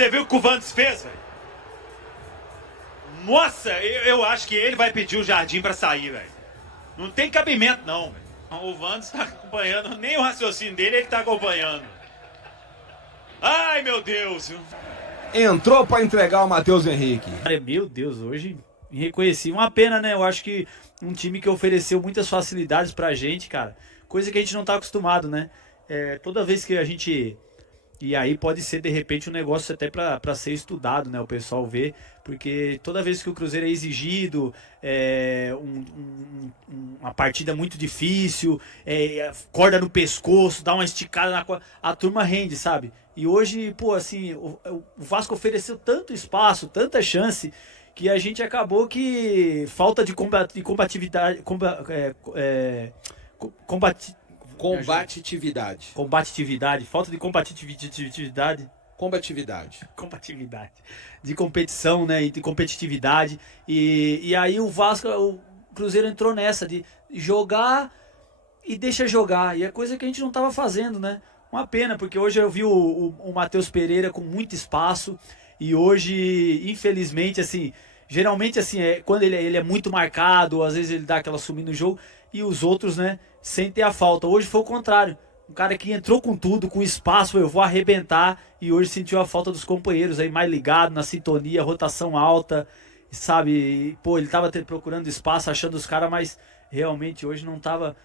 Você viu o que o Vandes fez, velho? Nossa, eu acho que ele vai pedir o Jardim pra sair, velho. Não tem cabimento, não, velho. O Vandes tá acompanhando, nem o raciocínio dele ele tá acompanhando. Ai, meu Deus. Entrou pra entregar o Matheus Henrique. Meu Deus, hoje me reconheci. Uma pena, né? Eu acho que um time que ofereceu muitas facilidades pra gente, cara. Coisa que a gente não tá acostumado, né? Toda vez que a gente... E aí pode ser, de repente, um negócio até para ser estudado, né? O pessoal vê, porque toda vez que o Cruzeiro é exigido, uma partida muito difícil, corda no pescoço, dá uma esticada a turma rende, sabe? E hoje, pô, assim, o Vasco ofereceu tanto espaço, tanta chance, que a gente acabou que falta de combatividade, combatividade, falta de combatividade, de competição, né, e de competitividade, e aí o Cruzeiro entrou nessa de jogar e deixa jogar, e é coisa que a gente não estava fazendo, né, uma pena, porque hoje eu vi o Matheus Pereira com muito espaço, e hoje, infelizmente, assim, geralmente assim, quando ele é muito marcado, às vezes ele dá aquela sumida no jogo, e os outros, né, sentem a falta. Hoje foi o contrário. Um cara que entrou com tudo, com espaço, eu vou arrebentar, e hoje sentiu a falta dos companheiros aí mais ligado, na sintonia, rotação alta, sabe? E, pô, ele tava procurando espaço, achando os caras, mas realmente hoje não tava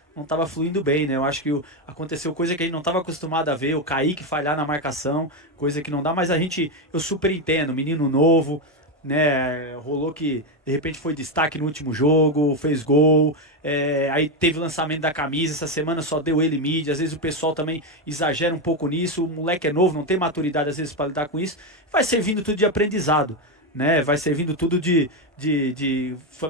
fluindo bem, né? Eu acho que aconteceu coisa que a gente não tava acostumado a ver, o Kaique falhar na marcação, coisa que não dá, mas eu super entendo, menino novo, né, rolou que de repente foi destaque no último jogo, fez gol, aí teve o lançamento da camisa, essa semana só deu ele mídia, às vezes o pessoal também exagera um pouco nisso, o moleque é novo, não tem maturidade às vezes para lidar com isso, vai servindo tudo de aprendizado, né, vai servindo tudo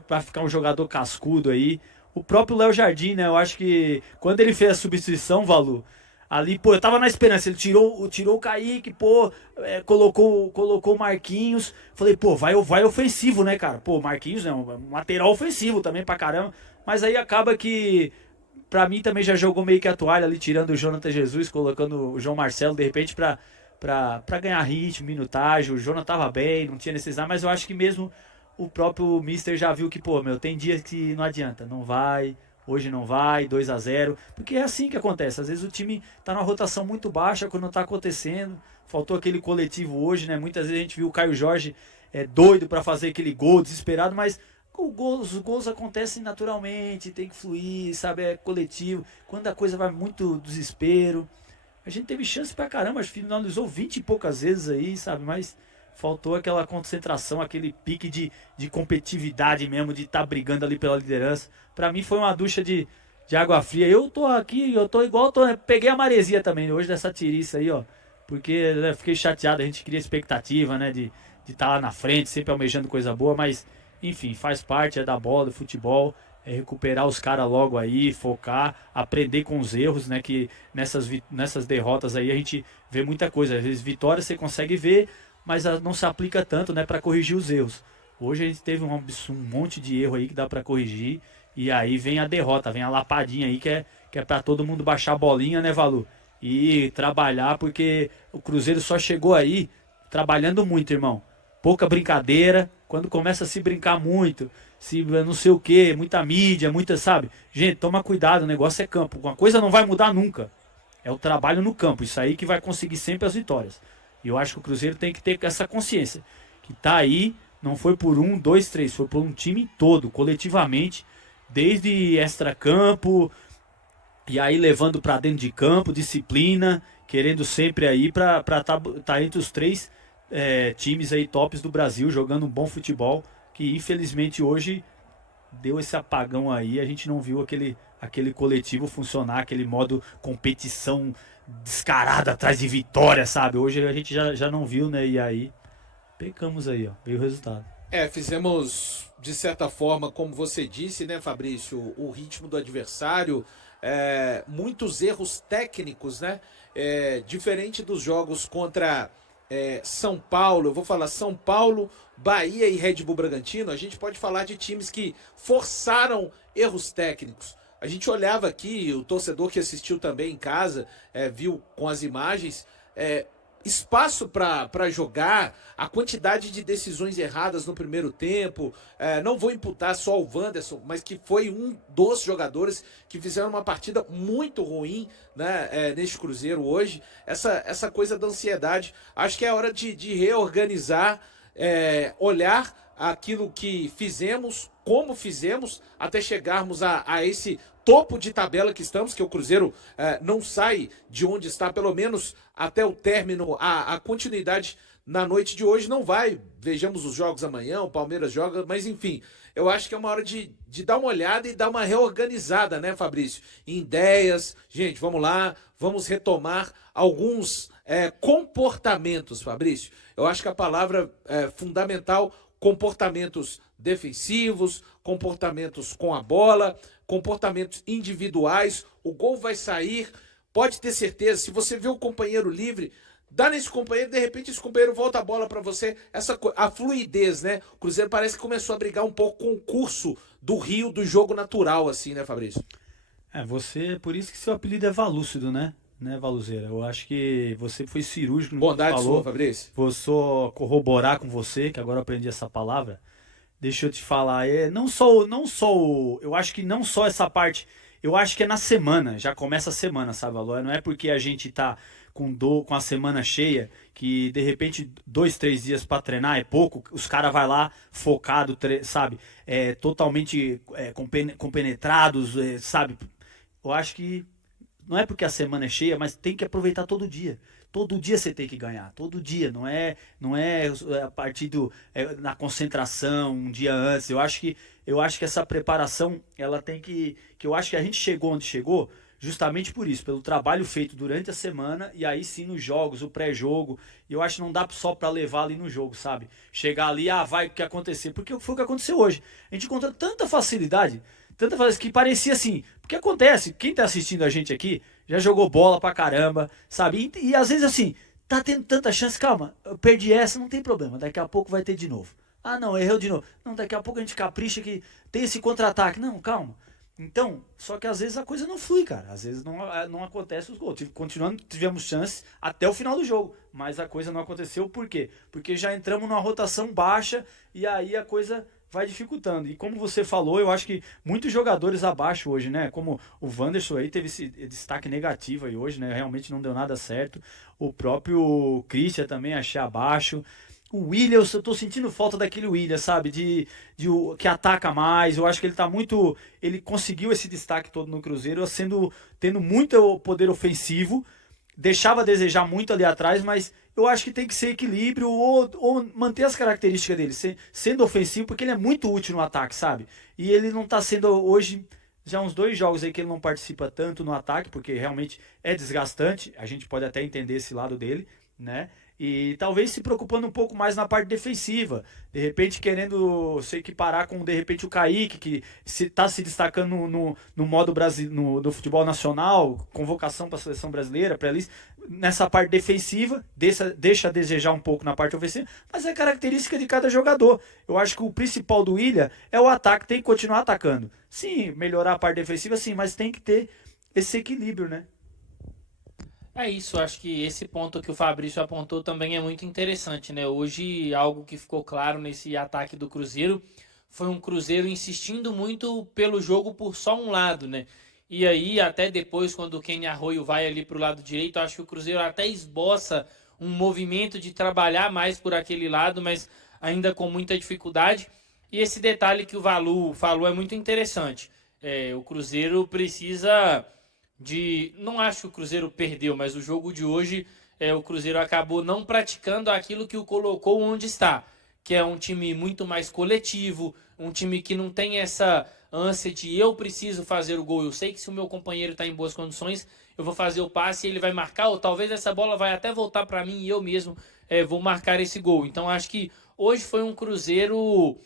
para ficar um jogador cascudo aí. O próprio Léo Jardim, né, eu acho que quando ele fez a substituição, Valu, ali, pô, eu tava na esperança, ele tirou o Kaique, pô, colocou o Marquinhos, falei, pô, vai ofensivo, né, cara, pô, Marquinhos, né, um lateral ofensivo também pra caramba, mas aí acaba que, pra mim também já jogou meio que a toalha ali, tirando o Jonathan Jesus, colocando o João Marcelo, de repente, pra ganhar ritmo, minutagem, o Jonathan tava bem, não tinha necessidade, mas eu acho que mesmo o próprio Mister já viu que, pô, meu, tem dias que não adianta, não vai... Hoje não vai, 2-0, porque é assim que acontece. Às vezes o time tá numa rotação muito baixa quando não tá acontecendo. Faltou aquele coletivo hoje, né? Muitas vezes a gente viu o Caio Jorge doido para fazer aquele gol, desesperado, mas os gols acontecem naturalmente, tem que fluir, sabe? É coletivo. Quando a coisa vai muito desespero. A gente teve chance pra caramba, acho que finalizou 20 e poucas vezes aí, sabe? Mas faltou aquela concentração, aquele pique de competitividade mesmo, de estar brigando ali pela liderança. Pra mim foi uma ducha de água fria. Eu tô aqui, eu tô igual, peguei a maresia também hoje dessa tiriça aí, ó. Porque fiquei chateado, a gente queria expectativa, né, de estar lá na frente, sempre almejando coisa boa, mas enfim, faz parte, é da bola, do futebol, recuperar os caras logo aí, focar, aprender com os erros, né, que nessas derrotas aí a gente vê muita coisa. Às vezes vitória você consegue ver, mas não se aplica tanto, né, para corrigir os erros. Hoje a gente teve um monte de erro aí que dá para corrigir, e aí vem a derrota, vem a lapadinha aí que é para todo mundo baixar a bolinha, né, Valu? E trabalhar, porque o Cruzeiro só chegou aí trabalhando muito, irmão. Pouca brincadeira, quando começa a se brincar muito, se não sei o que, muita mídia, sabe? Gente, toma cuidado, o negócio é campo. Uma coisa não vai mudar nunca. É o trabalho no campo, isso aí que vai conseguir sempre as vitórias. E eu acho que o Cruzeiro tem que ter essa consciência, que tá aí, não foi por 1, 2, 3, foi por um time todo, coletivamente, desde extracampo, e aí levando para dentro de campo, disciplina, querendo sempre aí para tá entre os 3 times aí tops do Brasil, jogando um bom futebol, que infelizmente hoje deu esse apagão aí, a gente não viu aquele coletivo funcionar, aquele modo competição descarada atrás de vitória, sabe? Hoje a gente já não viu, né? E aí pecamos aí, ó, veio o resultado. Fizemos de certa forma, como você disse, né, Fabrício, o ritmo do adversário, muitos erros técnicos, né? Diferente dos jogos contra São Paulo, eu vou falar São Paulo, Bahia e Red Bull Bragantino, a gente pode falar de times que forçaram erros técnicos. A gente olhava aqui, o torcedor que assistiu também em casa, viu com as imagens, espaço para jogar, a quantidade de decisões erradas no primeiro tempo. Não vou imputar só o Wanderson, mas que foi um dos jogadores que fizeram uma partida muito ruim, né, neste Cruzeiro hoje. Essa coisa da ansiedade, acho que é hora de reorganizar, olhar aquilo que fizemos, como fizemos, até chegarmos a esse topo de tabela que estamos, que o Cruzeiro não sai de onde está, pelo menos até o término, a continuidade na noite de hoje não vai. Vejamos os jogos amanhã, o Palmeiras joga, mas enfim, eu acho que é uma hora de dar uma olhada e dar uma reorganizada, né, Fabrício? Em ideias, gente, vamos lá, vamos retomar alguns comportamentos, Fabrício. Eu acho que a palavra é fundamental, comportamentos defensivos, comportamentos com a bola, comportamentos individuais. O gol vai sair, pode ter certeza, se você vê o companheiro livre, dá nesse companheiro, de repente esse companheiro volta a bola para você. A fluidez, né? O Cruzeiro parece que começou a brigar um pouco com o curso do rio do jogo natural, assim, né, Fabrício? Por isso que seu apelido é Valúcido, né, Valuzeira? Eu acho que você foi cirúrgico no que Bondade falou. sua, Fabrício. Vou só corroborar com você, que agora eu aprendi essa palavra. Deixa eu te falar, eu acho que não só essa parte, eu acho que é na semana, já começa a semana, sabe, Alô? Não é porque a gente tá com a semana cheia, que de repente 2, 3 dias para treinar é pouco, os caras vai lá focado, sabe, totalmente compenetrados, sabe. Eu acho que não é porque a semana é cheia, mas tem que aproveitar todo dia. Todo dia você tem que ganhar, todo dia, não é a partir na concentração, um dia antes. Eu acho que essa preparação, ela tem que eu acho que a gente chegou onde chegou justamente por isso, pelo trabalho feito durante a semana, e aí sim nos jogos, o pré-jogo. Eu acho que não dá só para levar ali no jogo, sabe? Chegar ali, vai o que acontecer, porque foi o que aconteceu hoje. A gente encontrou tanta facilidade que parecia assim, porque acontece, quem tá assistindo a gente aqui já jogou bola pra caramba, sabe? E às vezes assim, tá tendo tanta chance, calma, eu perdi essa, não tem problema, daqui a pouco vai ter de novo. Ah não, errou de novo. Não, daqui a pouco a gente capricha que tem esse contra-ataque. Não, calma. Então, só que às vezes a coisa não flui, cara. Às vezes não acontece os gols. Tivemos chances até o final do jogo, mas a coisa não aconteceu. Por quê? Porque já entramos numa rotação baixa e aí a coisa vai dificultando. E como você falou, eu acho que muitos jogadores abaixo hoje, né? Como o Wanderson aí teve esse destaque negativo aí hoje, né? Realmente não deu nada certo. O próprio Christian também achei abaixo. O Willian, eu tô sentindo falta daquele Willian, sabe? Que ataca mais. Eu acho que ele tá muito. Ele conseguiu esse destaque todo no Cruzeiro, tendo muito poder ofensivo. Deixava a desejar muito ali atrás, mas eu acho que tem que ser equilíbrio ou manter as características dele, sendo ofensivo, porque ele é muito útil no ataque, sabe? E ele não tá sendo hoje. Já uns 2 jogos aí que ele não participa tanto no ataque, porque realmente é desgastante. A gente pode até entender esse lado dele, né? E talvez se preocupando um pouco mais na parte defensiva, de repente querendo se equiparar com de repente o Kaique, que está se destacando no modo no futebol nacional, convocação para a seleção brasileira, pré-lista, nessa parte defensiva, deixa a desejar um pouco na parte ofensiva, mas é característica de cada jogador. Eu acho que o principal do Willian é o ataque, tem que continuar atacando. Sim, melhorar a parte defensiva, sim, mas tem que ter esse equilíbrio, né? É isso, acho que esse ponto que o Fabrício apontou também é muito interessante, né? Hoje, algo que ficou claro nesse ataque do Cruzeiro foi um Cruzeiro insistindo muito pelo jogo por só um lado, né? E aí, até depois, quando o Kenny Arroio vai ali para o lado direito, acho que o Cruzeiro até esboça um movimento de trabalhar mais por aquele lado, mas ainda com muita dificuldade. E esse detalhe que o Valu falou é muito interessante. O Cruzeiro precisa... não acho que o Cruzeiro perdeu, mas o jogo de hoje o Cruzeiro acabou não praticando aquilo que o colocou onde está, que é um time muito mais coletivo, um time que não tem essa ânsia de eu preciso fazer o gol, eu sei que se o meu companheiro está em boas condições, eu vou fazer o passe e ele vai marcar, ou talvez essa bola vai até voltar para mim e eu mesmo vou marcar esse gol. Então acho que hoje foi um Cruzeiro...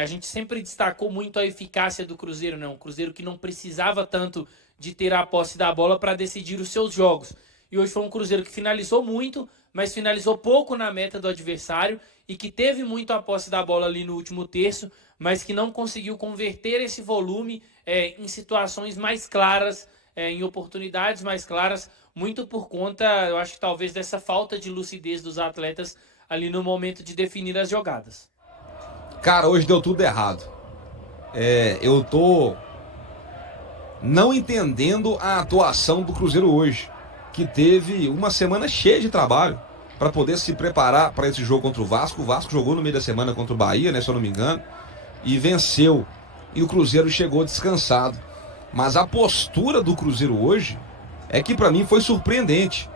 a gente sempre destacou muito a eficácia do Cruzeiro, né? Um Cruzeiro que não precisava tanto de ter a posse da bola para decidir os seus jogos. E hoje foi um Cruzeiro que finalizou muito, mas finalizou pouco na meta do adversário e que teve muito a posse da bola ali no último terço, mas que não conseguiu converter esse volume em situações mais claras, em oportunidades mais claras, muito por conta, eu acho que talvez dessa falta de lucidez dos atletas ali no momento de definir as jogadas. Cara, hoje deu tudo errado. Eu tô não entendendo a atuação do Cruzeiro hoje, que teve uma semana cheia de trabalho para poder se preparar para esse jogo contra o Vasco. O Vasco jogou no meio da semana contra o Bahia, né, se eu não me engano, e venceu. E o Cruzeiro chegou descansado. Mas a postura do Cruzeiro hoje é que para mim foi surpreendente,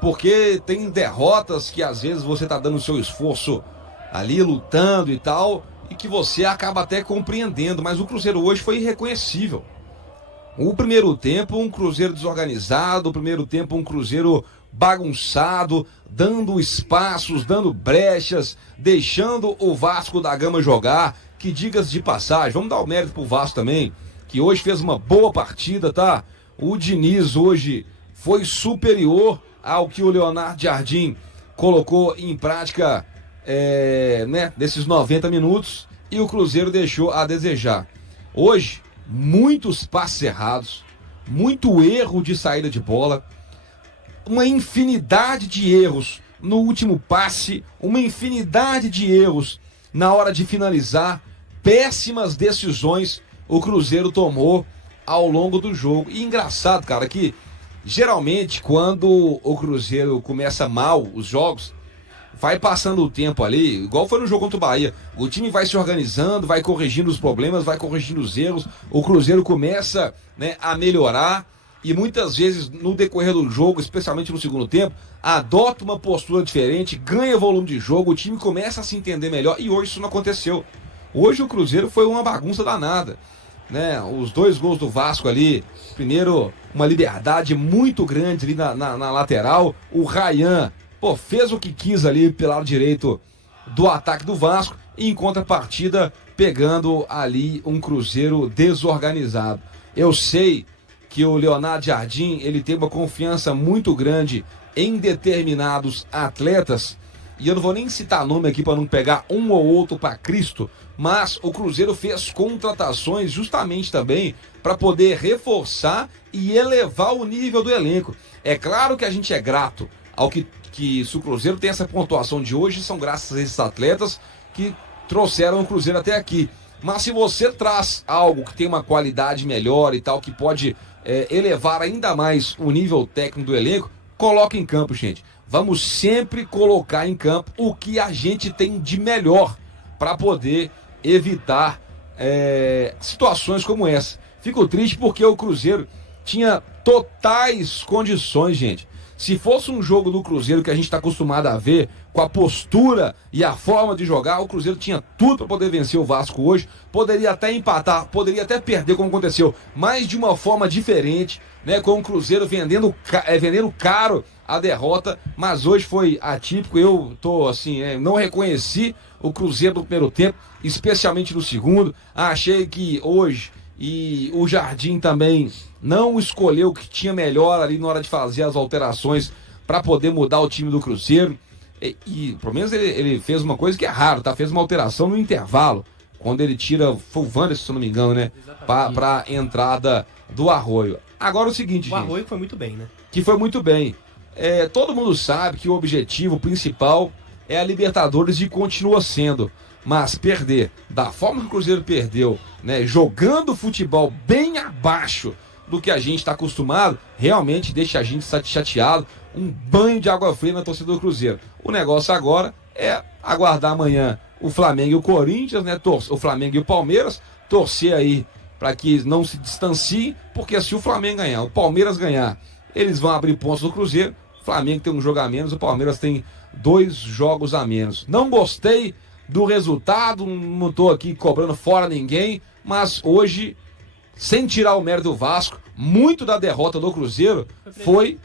porque tem derrotas que às vezes você tá dando o seu esforço ali, lutando e tal, e que você acaba até compreendendo, mas o Cruzeiro hoje foi irreconhecível. O primeiro tempo, um Cruzeiro desorganizado, o primeiro tempo, um Cruzeiro bagunçado, dando espaços, dando brechas, deixando o Vasco da Gama jogar, que diga-se de passagem, vamos dar o mérito pro Vasco também, que hoje fez uma boa partida, tá? O Diniz hoje foi superior ao que o Leonardo Jardim colocou em prática, nesses 90 minutos, e o Cruzeiro deixou a desejar. Hoje, muitos passes errados, muito erro de saída de bola, uma infinidade de erros no último passe, uma infinidade de erros na hora de finalizar, péssimas decisões o Cruzeiro tomou ao longo do jogo. E engraçado, cara, que geralmente quando o Cruzeiro começa mal os jogos, vai passando o tempo ali, igual foi no jogo contra o Bahia, o time vai se organizando, vai corrigindo os problemas, vai corrigindo os erros, o Cruzeiro começa, né, a melhorar e muitas vezes no decorrer do jogo, especialmente no segundo tempo, adota uma postura diferente, ganha volume de jogo, o time começa a se entender melhor e hoje isso não aconteceu. Hoje o Cruzeiro foi uma bagunça danada, né? Os 2 gols do Vasco ali, primeiro uma liberdade muito grande ali na lateral, o Ryan fez o que quis ali pelo lado direito do ataque do Vasco, e em contrapartida pegando ali um Cruzeiro desorganizado. Eu sei que o Leonardo Jardim, ele tem uma confiança muito grande em determinados atletas, e eu não vou nem citar nome aqui para não pegar um ou outro para Cristo, mas o Cruzeiro fez contratações justamente também para poder reforçar e elevar o nível do elenco. É claro que a gente é grato ao que se o Cruzeiro tem essa pontuação de hoje, são graças a esses atletas que trouxeram o Cruzeiro até aqui. Mas se você traz algo que tem uma qualidade melhor e tal, que pode elevar ainda mais o nível técnico do elenco, coloca em campo, gente. Vamos sempre colocar em campo o que a gente tem de melhor para poder evitar situações como essa. Fico triste porque o Cruzeiro tinha totais condições, gente. Se fosse um jogo do Cruzeiro que a gente está acostumado a ver, com a postura e a forma de jogar, o Cruzeiro tinha tudo para poder vencer o Vasco hoje, poderia até empatar, poderia até perder como aconteceu, mas de uma forma diferente, né, com o Cruzeiro vendendo caro a derrota, mas hoje foi atípico. Eu tô assim, não reconheci o Cruzeiro no primeiro tempo, especialmente no segundo. Achei que hoje e o Jardim também não escolheu o que tinha melhor ali na hora de fazer as alterações para poder mudar o time do Cruzeiro. E pelo menos ele fez uma coisa que é raro, tá? Fez uma alteração no intervalo, quando ele tira, foi o Wanderson, se eu não me engano, né? Pra entrada do Arroio. Agora o seguinte, o Arroio foi muito bem, né? Que foi muito bem. Todo mundo sabe que o objetivo principal é a Libertadores e continua sendo. Mas perder da forma que o Cruzeiro perdeu, né, jogando futebol bem abaixo do que a gente está acostumado, realmente deixa a gente chateado. Um banho de água fria na torcida do Cruzeiro. O negócio agora é aguardar amanhã o Flamengo e o Corinthians, né? O Flamengo e o Palmeiras, torcer aí para que não se distanciem, porque se o Flamengo ganhar, o Palmeiras ganhar, eles vão abrir pontos do Cruzeiro. O Flamengo tem um jogo a menos, o Palmeiras tem 2 jogos a menos. Não gostei do resultado, não estou aqui cobrando fora ninguém, mas hoje, sem tirar o mérito do Vasco, muito da derrota do Cruzeiro foi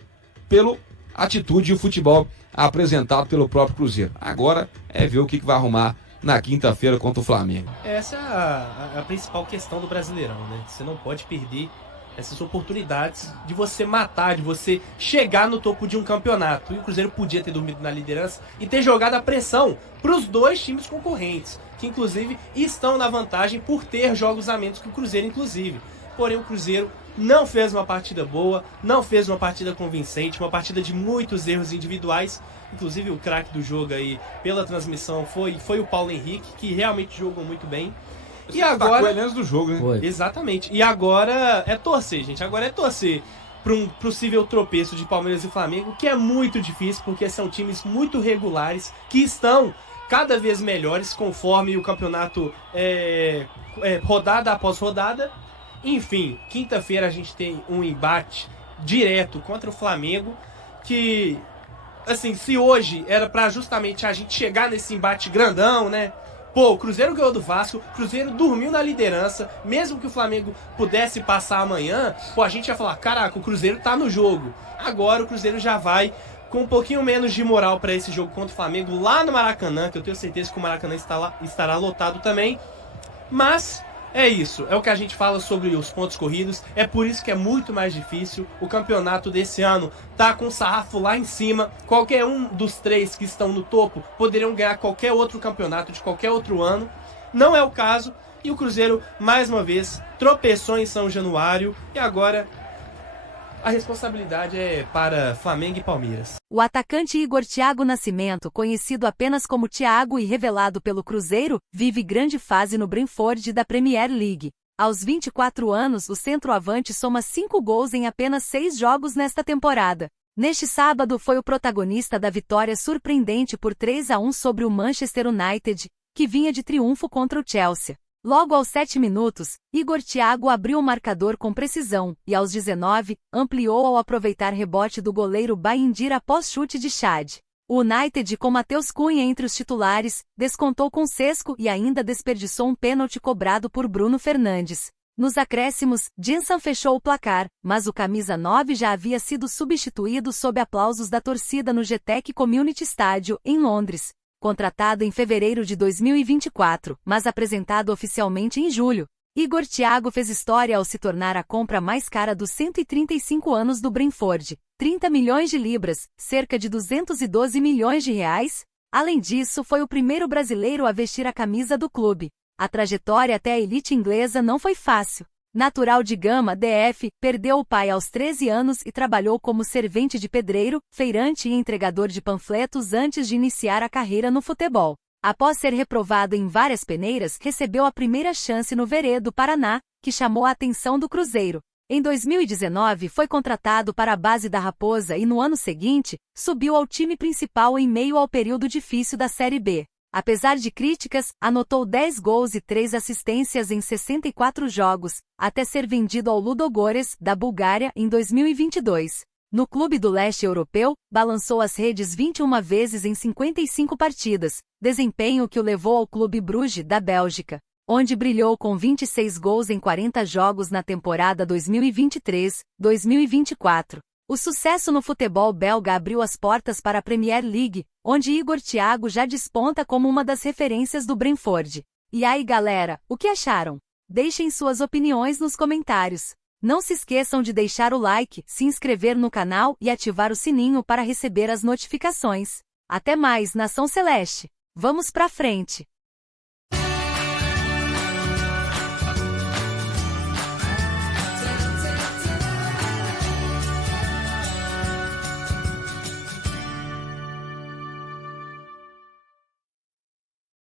pela atitude e o futebol apresentado pelo próprio Cruzeiro. Agora é ver o que vai arrumar na quinta-feira contra o Flamengo. Essa é a principal questão do Brasileirão, né? Você não pode perder essas oportunidades de você matar, de você chegar no topo de um campeonato. E o Cruzeiro podia ter dormido na liderança e ter jogado a pressão para os 2 times concorrentes, que inclusive estão na vantagem por ter jogos a menos que o Cruzeiro, inclusive. Porém, o Cruzeiro não fez uma partida boa, não fez uma partida convincente, uma partida de muitos erros individuais. Inclusive o craque do jogo aí, pela transmissão, foi o Paulo Henrique, que realmente jogou muito bem. E agora... o elenco do jogo, né? Foi. Exatamente. E agora é torcer, gente. Agora é torcer para um possível tropeço de Palmeiras e Flamengo, que é muito difícil, porque são times muito regulares, que estão cada vez melhores conforme o campeonato rodada após rodada. Enfim, quinta-feira a gente tem um embate direto contra o Flamengo, que, assim, se hoje era para justamente a gente chegar nesse embate grandão, né? Pô, o Cruzeiro ganhou do Vasco, o Cruzeiro dormiu na liderança, mesmo que o Flamengo pudesse passar amanhã, pô, a gente ia falar, caraca, o Cruzeiro tá no jogo. Agora o Cruzeiro já vai com um pouquinho menos de moral para esse jogo contra o Flamengo lá no Maracanã, que eu tenho certeza que o Maracanã estará lotado também. Mas é isso, é o que a gente fala sobre os pontos corridos, é por isso que é muito mais difícil. O campeonato desse ano tá com o sarrafo lá em cima, qualquer um dos três que estão no topo poderiam ganhar qualquer outro campeonato de qualquer outro ano, não é o caso, e o Cruzeiro, mais uma vez, tropeçou em São Januário, e agora a responsabilidade é para Flamengo e Palmeiras. O atacante Igor Thiago Nascimento, conhecido apenas como Thiago e revelado pelo Cruzeiro, vive grande fase no Brentford da Premier League. Aos 24 anos, o centroavante soma 5 gols em apenas 6 jogos nesta temporada. Neste sábado foi o protagonista da vitória surpreendente por 3-1 sobre o Manchester United, que vinha de triunfo contra o Chelsea. Logo aos 7 minutos, Igor Thiago abriu o marcador com precisão e aos 19, ampliou ao aproveitar rebote do goleiro Baindir após chute de Chad. O United, com Matheus Cunha entre os titulares, descontou com Sesco e ainda desperdiçou um pênalti cobrado por Bruno Fernandes. Nos acréscimos, Jenson fechou o placar, mas o camisa 9 já havia sido substituído sob aplausos da torcida no GTEC Community Stadium, em Londres. Contratado em fevereiro de 2024, mas apresentado oficialmente em julho, Igor Thiago fez história ao se tornar a compra mais cara dos 135 anos do Brentford, 30 milhões de libras, cerca de 212 milhões de reais. Além disso, foi o primeiro brasileiro a vestir a camisa do clube. A trajetória até a elite inglesa não foi fácil. Natural de Gama, DF, perdeu o pai aos 13 anos e trabalhou como servente de pedreiro, feirante e entregador de panfletos antes de iniciar a carreira no futebol. Após ser reprovado em várias peneiras, recebeu a primeira chance no Veredo, Paraná, que chamou a atenção do Cruzeiro. Em 2019 foi contratado para a base da Raposa e no ano seguinte, subiu ao time principal em meio ao período difícil da Série B. Apesar de críticas, anotou 10 gols e 3 assistências em 64 jogos, até ser vendido ao Ludogorets, da Bulgária, em 2022. No clube do leste europeu, balançou as redes 21 vezes em 55 partidas, desempenho que o levou ao Clube Bruges, da Bélgica, onde brilhou com 26 gols em 40 jogos na temporada 2023-2024. O sucesso no futebol belga abriu as portas para a Premier League, onde Igor Thiago já desponta como uma das referências do Brentford. E aí, galera, o que acharam? Deixem suas opiniões nos comentários. Não se esqueçam de deixar o like, se inscrever no canal e ativar o sininho para receber as notificações. Até mais, Nação Celeste! Vamos pra frente!